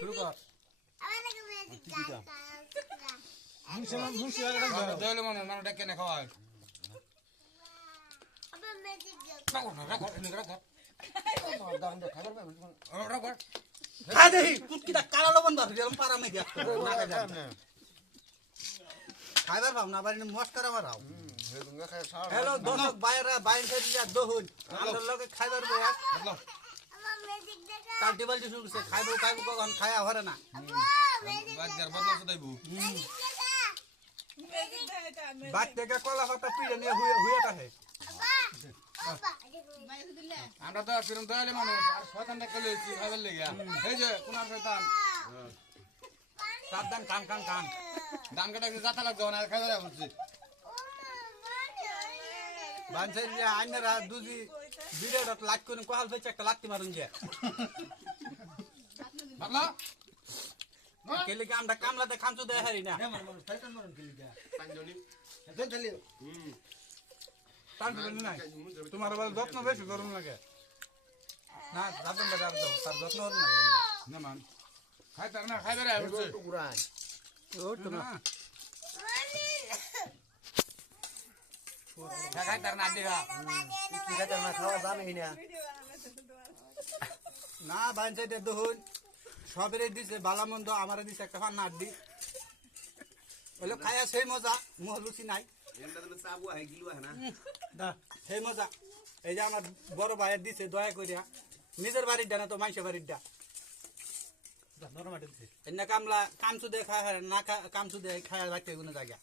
শুরু কর দলে মনে মানে ডেকে না খাওয়ায় খাই দেই কুটকিটা কালা লবণ বাদ দিলাম পারা মে দিয়া খাইবার ভাব না বাড়ি মস্কার আমার হাও হ্যালো দর্শক বাইরা বাইন থেকে যা দহুন আমাদের লগে খাইবার বয়া কালটি বালটি শুরু করছে খাইবো খাইবো কখন খায়া হরে না বাজার বদলা সদাইবো বাদ থেকে কলা পাতা পিড়ে নিয়ে হুয়ে কাহে আমরা তো ফিরম দলে মানুষ আর শয়তানটা কইলেছি খাইবার লাগা এই যে কোনার শয়তান সাবধান কান কান কান দান কাটা জাতা লাগবে না খাইবার বলছি বানছেন যে আইনারা দুজি ভিডিওটা লাইক করে কোহাল ফেছে একটা লাত্তি মারুন যে ভাবলা কেলে কি আমরা কামলাতে খামচু দেয় হারি না তোমার বল যত্ন বেশি করুন লাগে না যাবেন না যাবেন তার যত্ন করুন না মান খাইতার না খাইবার বলছি খাইতার না দিগা খাওয়া জানেই না না বানছে দেখুন সবেরে দিছে বালা মন্দ আমারে দিছে একটা ফান্না আড্ডি হলো খায়া সেই মজা মহলুচি নাই সেই মজা এই যে আমার বড় ভাইয়ের দিছে দয়া করিয়া নিজের বাড়ির না তো মাইসের বাড়ির এনে কামলা কামচু দিয়ে খায় না কামচু দিয়ে খায় রাখতে কোনো জায়গা